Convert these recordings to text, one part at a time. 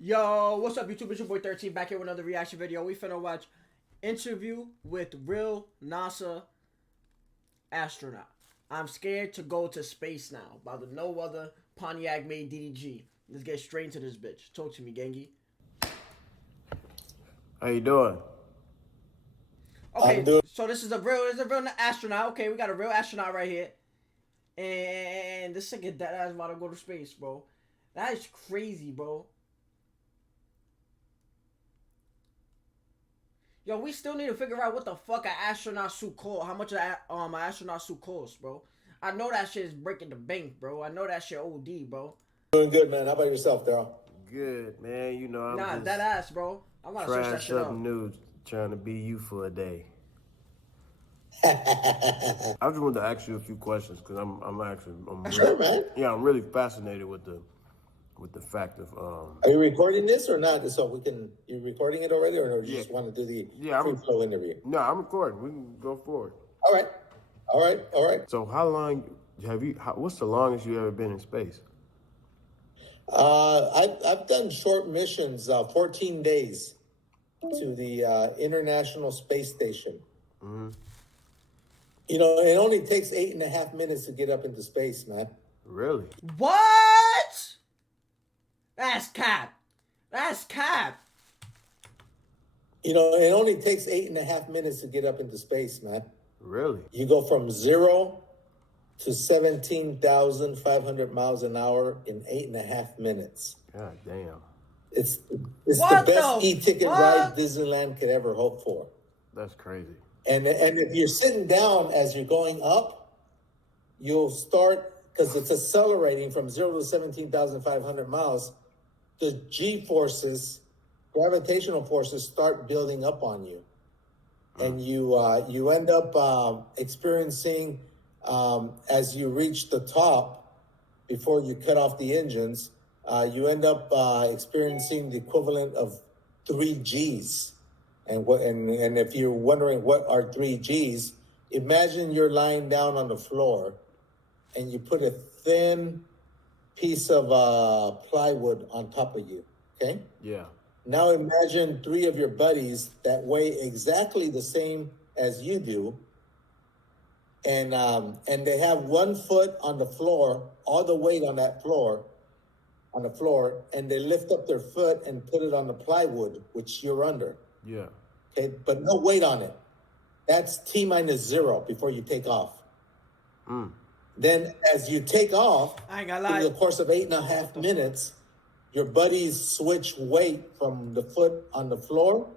Yo, what's up, YouTube? It's your boy 13 back here with another reaction video. We finna watch interview with real NASA astronaut. I'm scared to go to space now by the no other PontiacMadeDDG. Let's get straight into this bitch. Talk to me, Gengi. How you doing? Okay, so this is a real astronaut. Okay, we got a real astronaut right here. And this nigga dead ass about to go to space, bro. That is crazy, bro. Yo, we still need to figure out what the fuck an astronaut suit costs. How much an astronaut suit costs, bro. I know that shit is breaking the bank, bro. I know that shit OD, bro. Doing good, man. How about yourself, Daryl? Good, man. You know, I'm just dead ass, bro. I'm gonna search that shit up. New, trying to be you for a day. I just wanted to ask you a few questions because I'm Sure, man. Yeah, I'm really fascinated with the fact of Are you recording this or not? So we can. You recording it already, or do you just want to do the free flow interview? No, I'm recording. We can go forward. All right. So, how long have you? What's the longest you ever been in space? I've done short missions, 14 days to the International Space Station. Mm-hmm. You know, it only takes 8.5 minutes to get up into space, man. Really? What? That's cap. That's cap. You know, it only takes 8.5 minutes to get up into space, man. Really? You go from 0 to 17,500 miles an hour in 8.5 minutes. God damn. It's the best e-ticket ride Disneyland could ever hope for. That's crazy. And if you're sitting down as you're going up, you'll start, because it's accelerating from 0 to 17,500 miles, the G-forces, gravitational forces start building up on you. And you end up experiencing, as you reach the top, before you cut off the engines, you end up experiencing the equivalent of 3 Gs. And if you're wondering what are 3 Gs, imagine you're lying down on the floor and you put a thin piece of plywood on top of you, okay? Yeah. Now imagine 3 of your buddies that weigh exactly the same as you do, and they have 1 foot on the floor, all the weight on that floor, and they lift up their foot and put it on the plywood, which you're under. Yeah. Okay, but no weight on it. That's T-0 before you take off. Then as you take off, I ain't gonna lie, through the course of 8.5 minutes, your buddies switch weight from the foot on the floor.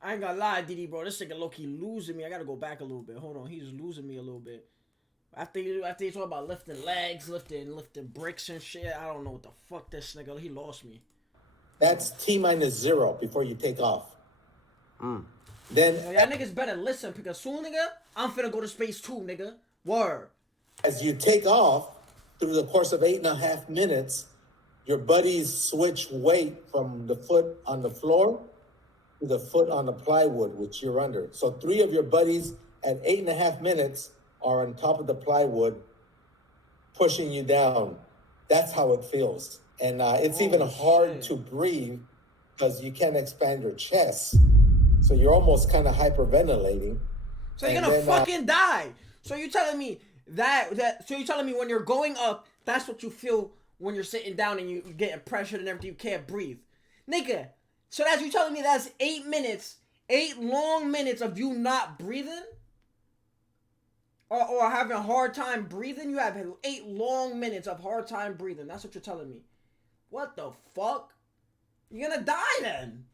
I ain't gonna lie, DD, bro. This nigga low-key losing me. I gotta go back a little bit. Hold on, he's losing me a little bit. After you talk about lifting legs, lifting bricks and shit, I don't know what the fuck this nigga, he lost me. That's T-0 before you take off. Then y'all niggas better listen, because soon, nigga, I'm finna go to space too, nigga. Word. As you take off, through the course of 8.5 minutes, your buddies switch weight from the foot on the floor to the foot on the plywood, which you're under. So 3 of your buddies at 8.5 minutes are on top of the plywood, pushing you down. That's how it feels. And it's even hard to breathe because you can't expand your chest. So you're almost kind of hyperventilating. So you're gonna fucking die. So you're telling me so you're telling me when you're going up, that's what you feel when you're sitting down and you're getting pressured and everything, you can't breathe. Nigga, so that's you telling me that's 8 minutes, 8 long minutes of you not breathing? Or having a hard time breathing? You have 8 long minutes of hard time breathing. That's what you're telling me. What the fuck? You're gonna die then.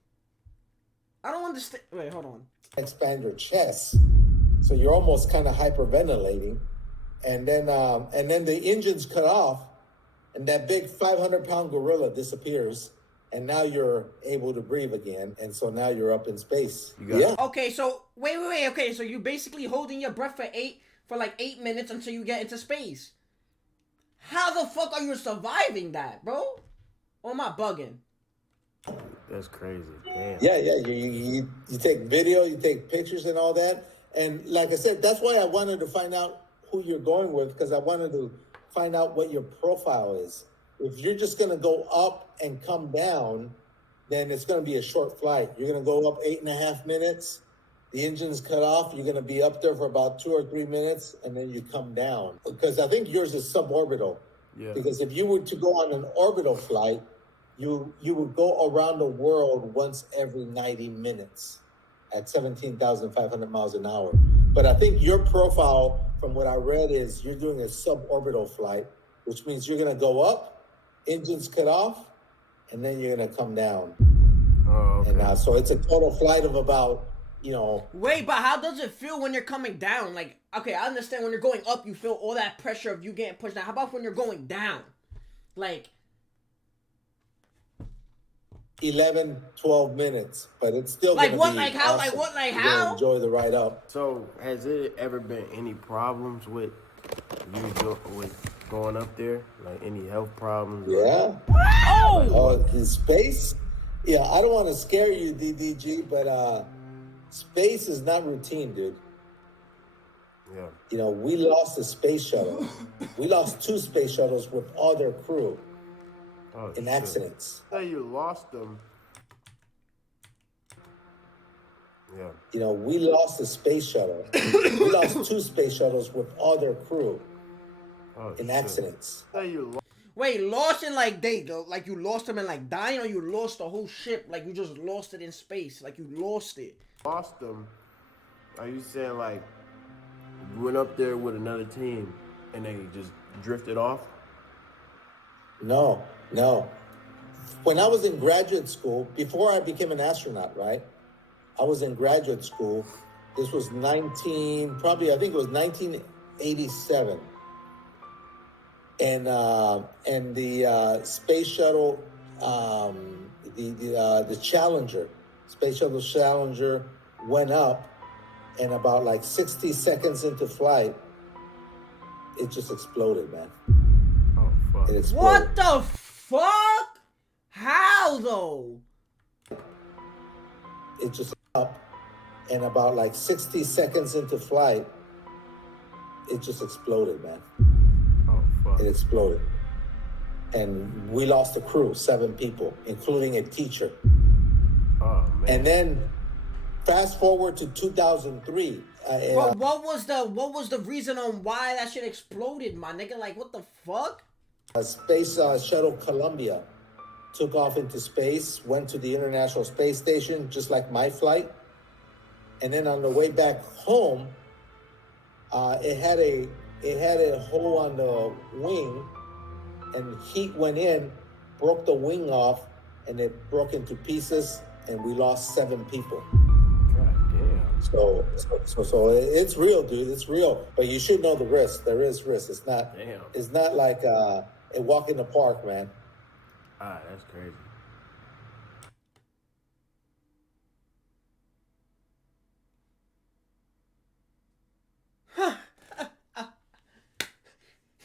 I don't understand. Wait, hold on. Expand your chest. So you're almost kind of hyperventilating. And then the engine's cut off and that big 500-pound gorilla disappears. And now you're able to breathe again. And so now you're up in space. Yeah. Okay, so wait. Okay, so you're basically holding your breath for like 8 minutes until you get into space. How the fuck are you surviving that, bro? Or am I bugging? That's crazy. Damn. Yeah. You take video, you take pictures and all that. And like I said, that's why I wanted to find out who you're going with, because I wanted to find out what your profile is. If you're just going to go up and come down, then it's going to be a short flight. You're going to go up 8.5 minutes. The engine's cut off. You're going to be up there for about 2 or 3 minutes, and then you come down. Because I think yours is suborbital. Yeah. Because if you were to go on an orbital flight, you would go around the world once every 90 minutes at 17,500 miles an hour. But I think your profile, from what I read, is you're doing a suborbital flight, which means you're going to go up, engines cut off, and then you're going to come down. Oh, okay. And so it's a total flight of about, Wait, but how does it feel when you're coming down? Like, okay, I understand when you're going up, you feel all that pressure of you getting pushed down. How about when you're going down? Like 11, 12 minutes, but it's still like gonna what? be Like how? awesome. Like what? Like You're gonna how? enjoy the ride up. So, has it ever been any problems with with going up there? Like any health problems? Yeah. Oh! In space? Yeah, I don't want to scare you, DDG, but space is not routine, dude. Yeah. We lost a space shuttle. We lost 2 space shuttles with all their crew in accidents. Say you lost them. Yeah. We lost a space shuttle. We lost 2 space shuttles with all their crew in accidents. Say you lost. Wait, lost in like like you lost them in like dying, or you lost the whole ship? Like you just lost it in space? Like you lost it? Lost them. Are you saying like you went up there with another team and they just drifted off? No. When I was in graduate school, before I became an astronaut, right? I was in graduate school. This was I think it was 1987. And the space shuttle, the Challenger, Space Shuttle Challenger went up, and about like 60 seconds into flight, it just exploded, man. Oh, fuck. It exploded. What the fuck? How though? It just up, and about like 60 seconds into flight, it just exploded, man. Oh, fuck. It exploded. And we lost the crew, 7 people, including a teacher. Oh, man. And then fast forward to 2003. But what was the reason on why that shit exploded, my nigga? Like what the fuck? Space Shuttle Columbia took off into space, went to the International Space Station, just like my flight. And then on the way back home, it had a hole on the wing, and heat went in, broke the wing off, and it broke into pieces, and we lost 7 people. God damn. So it's real, dude. It's real. But you should know the risk. There is risk. It's not. Damn. It's not like a walk in the park, man. Ah, that's crazy.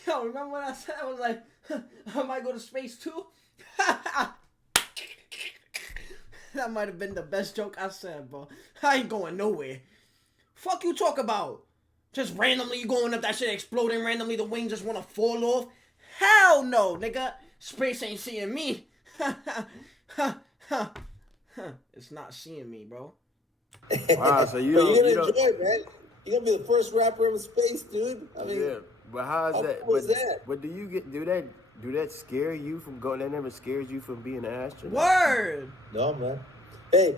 Yo, remember when I said I was like, I might go to space too? That might have been the best joke I said, bro. I ain't going nowhere. Fuck you talk about? Just randomly you going up, that shit exploding, randomly the wing just wanna fall off? Hell no, nigga. Space ain't seeing me. It's not seeing me, bro. Wow, so You're gonna enjoy it, man. You're gonna be the first rapper in space, dude. I mean, yeah, but how is that? cool is that? But do that scare you from going? That never scares you from being an astronaut? Word. No, man. Hey,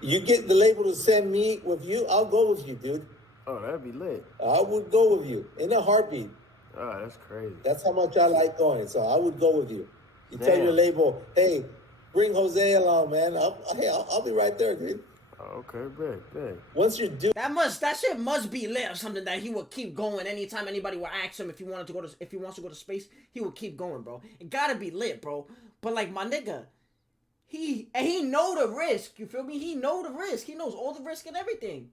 you get the label to send me with you, I'll go with you, dude. Oh, that'd be lit. I would go with you in a heartbeat. Oh, that's crazy. That's how much I like going. So I would go with you. You tell Damn. your label, hey, bring Jose along, man. I'll be right there, dude. Oh, okay, big. Once you do, That shit must be lit or something that he would keep going anytime anybody would ask him if he wants to go to space, he would keep going, bro. It gotta be lit, bro. But like my nigga, he know the risk. You feel me? He know the risk. He knows all the risk and everything.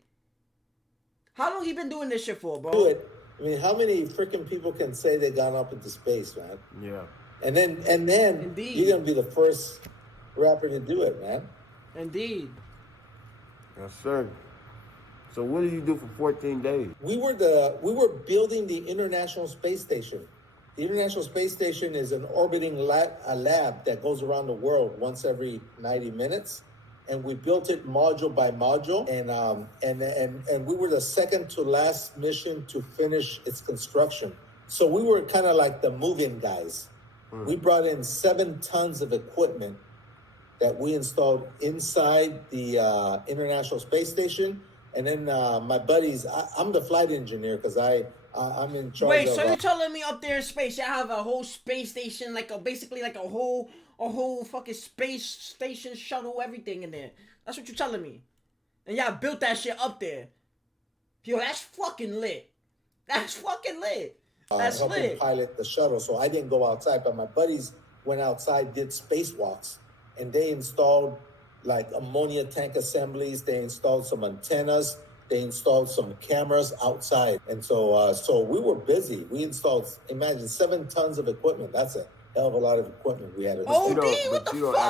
How long he been doing this shit for, bro? do it. I mean, how many freaking people can say they gone up into space, man? Yeah. And then Indeed. you're gonna be the first rapper to do it, man. Indeed. Yes, sir. So what do you do for 14 days? We were building the International Space Station. The International Space Station is an orbiting lab that goes around the world once every 90 minutes. And we built it module by module. And we were the second to last mission to finish its construction. So we were kind of like the move-in guys. We brought in 7 tons of equipment that we installed inside the International Space Station. And then my buddies, I'm the flight engineer because I'm in charge. Wait, of, so you're telling me up there in space, you have a whole space station, like basically like a whole fucking space station shuttle, everything in there. That's what you're telling me. And y'all built that shit up there. Yo, that's fucking lit. That's fucking lit. That's helping lit. pilot the shuttle, so I didn't go outside, but my buddies went outside, did spacewalks, and they installed like ammonia tank assemblies. They installed some antennas. They installed some cameras outside, and so we were busy. We installed, imagine, 7 tons of equipment. That's a hell of a lot of equipment we had. Oh, what the fuck?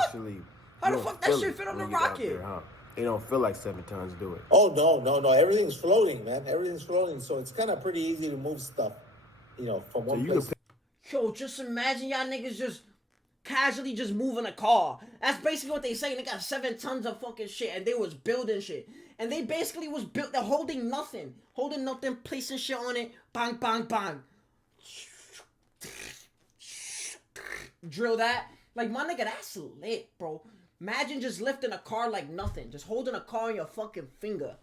How the don't fuck that feel shit it fit on the when you get out rocket? there, huh? It don't feel like 7 tons do it. Oh, no. Everything's floating, man. Everything's floating, so it's kind of pretty easy to move stuff, from one place. Yo, just imagine y'all niggas just casually just moving a car. That's basically what they say. They got 7 tons of fucking shit, and they was building shit. And they basically was built, they're holding nothing, placing shit on it, bang, bang, bang. Drill that. Like, my nigga, that's lit, bro. Imagine just lifting a car like nothing, just holding a car in your fucking finger.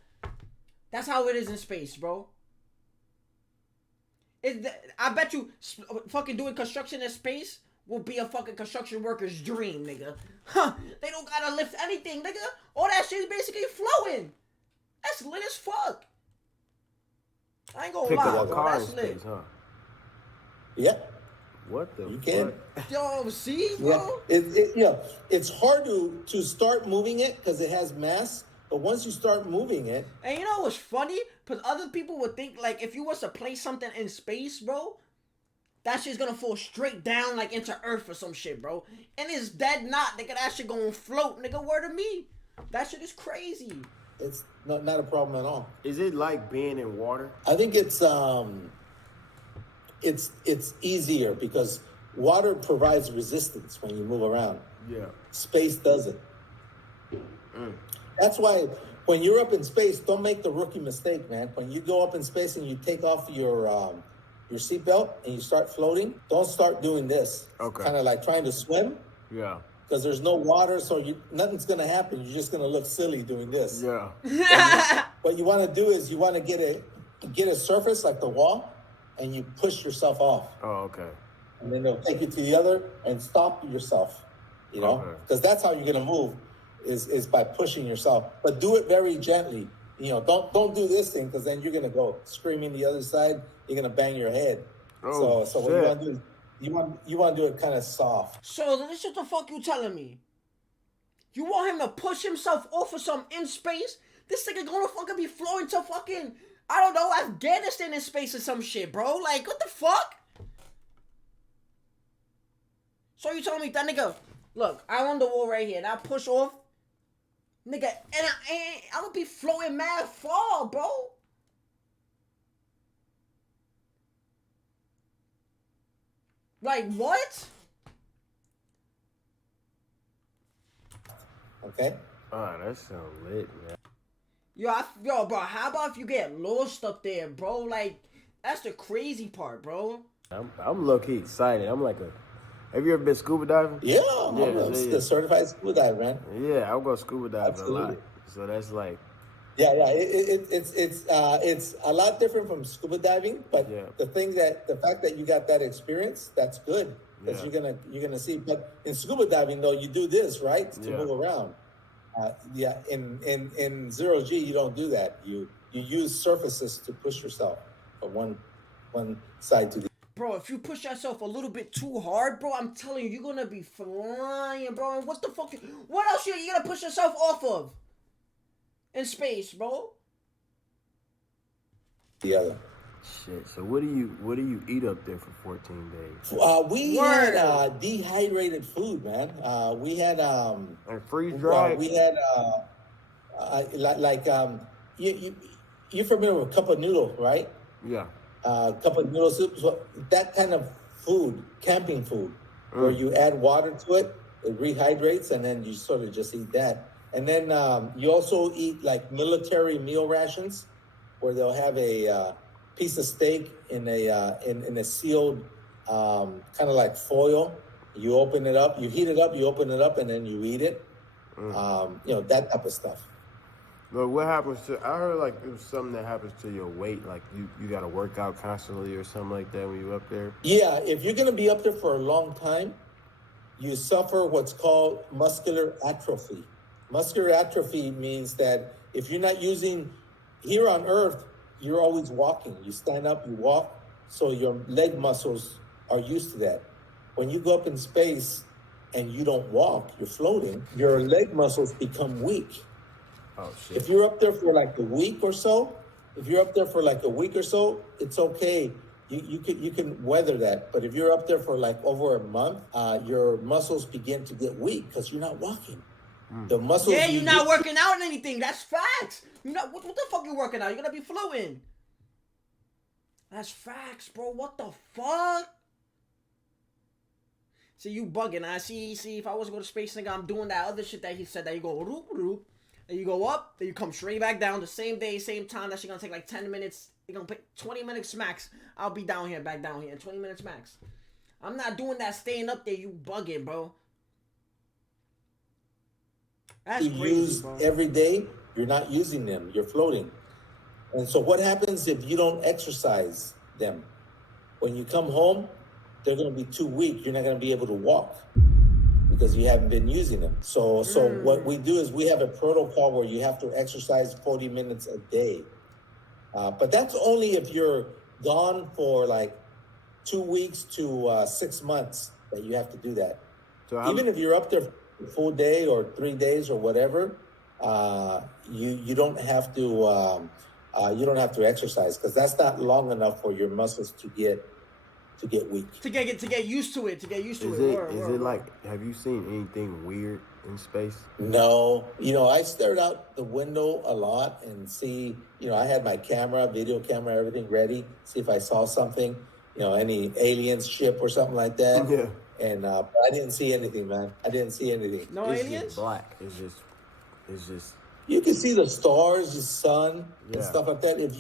That's how it is in space, bro. I bet you fucking doing construction in space will be a fucking construction worker's dream, nigga. Huh, they don't gotta lift anything, nigga. All that shit is basically flowing. That's lit as fuck. I ain't gonna Pick lie, up a bro. car in That's lit. space, huh? Yeah. What the You fuck? can. Yo, see, bro? Yeah. It's hard to start moving it because it has mass, but once you start moving it. And you know what's funny? Because other people would think, like, if you was to place something in space, bro, that shit's gonna fall straight down, like, into Earth or some shit, bro. And it's dead not, nigga. That shit gonna float, nigga. Word of me. That shit is crazy. It's not a problem at all. Is it like being in water? I think it's easier because water provides resistance when you move around. Yeah. Space doesn't. That's why when you're up in space, don't make the rookie mistake, man. When you go up in space and you take off your seatbelt and you start floating, don't start doing this. Okay. Kind of like trying to swim. Yeah. Because there's no water, so nothing's going to happen. You're just going to look silly doing this. Yeah. What you want to do is you want to get a surface like the wall, and you push yourself off. Oh, okay. And then they'll take you to the other and stop yourself. Because that's how you're going to move is by pushing yourself. But do it very gently. Don't do this thing because then you're going to go screaming the other side. You're going to bang your head. Oh, so what you want to do is you want to do it kind of soft. So this is what the fuck you telling me? You want him to push himself off of some in space? This nigga gonna fucking be floating to fucking, I don't know, Afghanistan in space or some shit, bro. Like, what the fuck? So you telling me that nigga, look, I'm on the wall right here, and I push off, nigga, and I'm gonna be floating mad far, bro. Like, what? Okay? Oh, that sounds lit, man. Yo, bro, how about if you get lost up there, bro? Like, that's the crazy part, bro. I'm low-key excited. Have you ever been scuba diving? Yeah, I'm the certified scuba diver, man. Yeah, I'll go scuba diving Absolutely. a lot. So that's like... Yeah. It's a lot different from scuba diving, but the fact that you got that experience, that's good because you're gonna see. But in scuba diving, though, you do this right to move around. In 0G, you don't do that. You use surfaces to push yourself from one side to the. Bro, if you push yourself a little bit too hard, bro, I'm telling you, you're gonna be flying, bro. And what the fuck? What else you gonna push yourself off of? In space, bro. The other. Shit. So what do you eat up there for 14 days? We had dehydrated food, man. We had and freeze dried. We had you're familiar with cup of noodle, right? Yeah. Cup of noodle soup. So that kind of food, camping food, where you add water to it, it rehydrates, and then you sort of just eat that. And then you also eat like military meal rations, where they'll have a piece of steak in a sealed kind of like foil. You open it up, you heat it up, you open it up, and then you eat it. That type of stuff. But what happens to? I heard like it was something that happens to your weight, like you got to work out constantly or something like that when you up there. Yeah, if you're gonna be up there for a long time, you suffer what's called muscular atrophy. Muscular atrophy means that if you're not using, here on Earth, you're always walking. You stand up, you walk, so your leg muscles are used to that. When you go up in space and you don't walk, you're floating, your leg muscles become weak. Oh shit! If you're up there for like a week or so, it's okay. You can weather that. But if you're up there for like over a month, your muscles begin to get weak because you're not walking. The muscles. Yeah, you're not working out or anything. That's facts. You not what the fuck you working out? You're gonna be floating. That's facts, bro. What the fuck? See, you bugging. I see. If I was to go to space, nigga, I'm doing that other shit that he said. That you go roop roop, and you go up, then you come straight back down the same day, same time. That shit gonna take like 10 minutes. You're gonna put 20 minutes max. I'll be down here, back down here in 20 minutes max. I'm not doing that. Staying up there, you bugging, bro. That's you crazy, use bro. every day, you're not using them. You're floating. And so what happens if you don't exercise them? When you come home, they're going to be too weak. You're not going to be able to walk because you haven't been using them. So what we do is we have a protocol where you have to exercise 40 minutes a day. But that's only if you're gone for like 2 weeks to 6 months that you have to do that. So even if you're up there for a full day or 3 days or whatever, you don't have to exercise because that's not long enough for your muscles to get weak. To get used to it. Is it like? Have you seen anything weird in space? No, I stared out the window a lot and see. I had my camera, video camera, everything ready. See if I saw something. Any alien ship or something like that. Yeah. And but I didn't see anything, man. I didn't see anything. No it's aliens? Just black. It's just. You can see the stars, the sun, Yeah. and stuff like that. If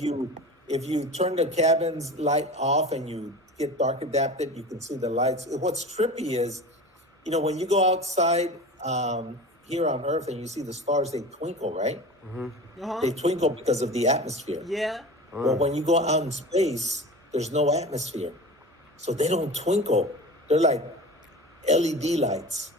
you turn the cabin's light off and you get dark adapted, you can see the lights. What's trippy is, when you go outside here on Earth and you see the stars, they twinkle, right? Mm-hmm. Uh-huh. They twinkle because of the atmosphere. Yeah. Well, when you go out in space, there's no atmosphere, so they don't twinkle. They're like LED lights.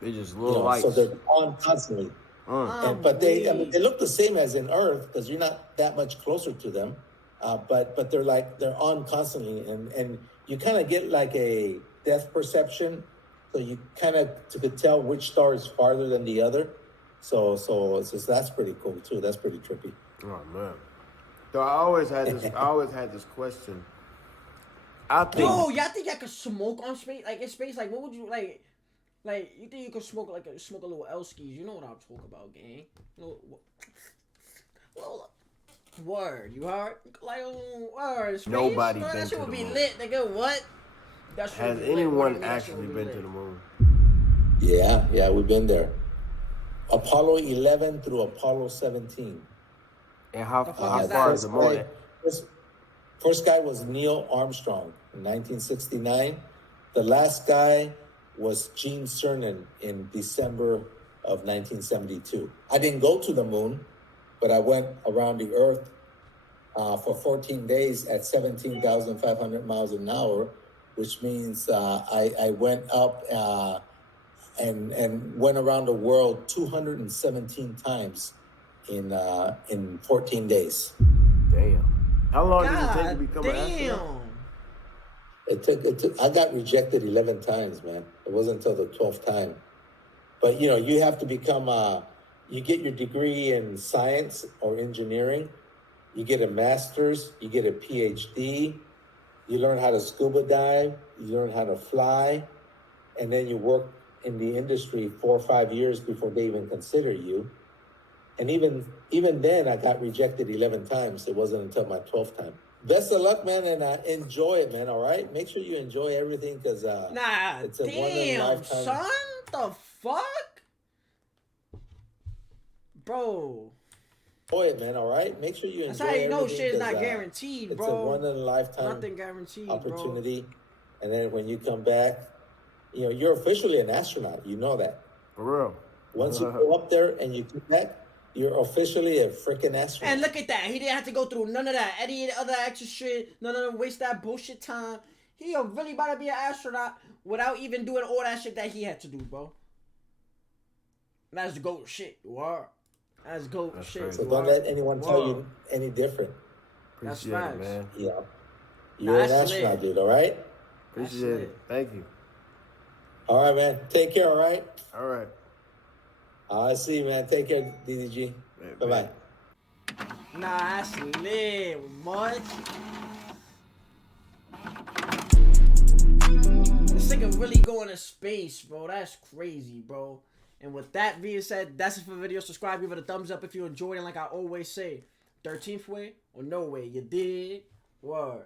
They just little lights. So they're on constantly. But they look the same as in Earth because you're not that much closer to them. But they're on constantly, and you kind of get like a depth perception, so you kind of could tell which star is farther than the other. So that's pretty cool too. That's pretty trippy. Oh man! So I always had this question. I think. Yo, y'all think I could smoke on space? Like in space, like what would you like? Like you think you could smoke smoke a little Elskis? You know what I'm talking about, gang? Well, word, you heard? Like word. Space? Nobody no, been that shit to would the be moon. lit, nigga. What? That shit Has would be lit. anyone That shit actually would be been to lit. the moon? Yeah, we've been there. Apollo 11 through Apollo 17. And how fuck far is that? is the moon? First guy was Neil Armstrong in 1969. The last guy was Gene Cernan in December of 1972. I didn't go to the moon, but I went around the Earth for 14 days at 17,500 miles an hour, which means I went up and went around the world 217 times in 14 days. Damn. How long God does it take to become an damn. astronaut? It took. I got rejected 11 times, man. It wasn't until the 12th time. But you have to become you get your degree in science or engineering. You get a master's. You get a PhD. You learn how to scuba dive. You learn how to fly, and then you work in the industry 4 or 5 years before they even consider you. And even then, I got rejected 11 times. It wasn't until my 12th time. Best of luck, man, and enjoy it, man. All right, make sure you enjoy everything because Nah, it's a one in a damn, lifetime. son, the fuck, bro. Enjoy it, man. All right, make sure you enjoy. That's how you know everything shit is 'cause, not guaranteed, bro. It's a one in a lifetime Nothing guaranteed, opportunity. bro. And then when you come back, you know you're officially an astronaut. You know that. For real. Once you go up there and you come back, you're officially a freaking astronaut. And look at that. He didn't have to go through none of that. Any other extra shit. None of them waste that bullshit time. He really about to be an astronaut without even doing all that shit that he had to do, bro. That's GOAT shit. Wow. That's GOAT shit. crazy. So don't let anyone tell you any different. That's Appreciate it, facts. man. You know, you're an that's astronaut, lit. dude. All right. Appreciate lit. it. Thank you. All right, man. Take care. All right. All right. I see you, man. Take care, DDG. Man, Bye bye. Nah, that's lit. What? This nigga really going to space, bro. That's crazy, bro. And with that being said, that's it for the video. Subscribe, give it a thumbs up if you enjoyed it. Like I always say, 13th way or no way. You dig? Word.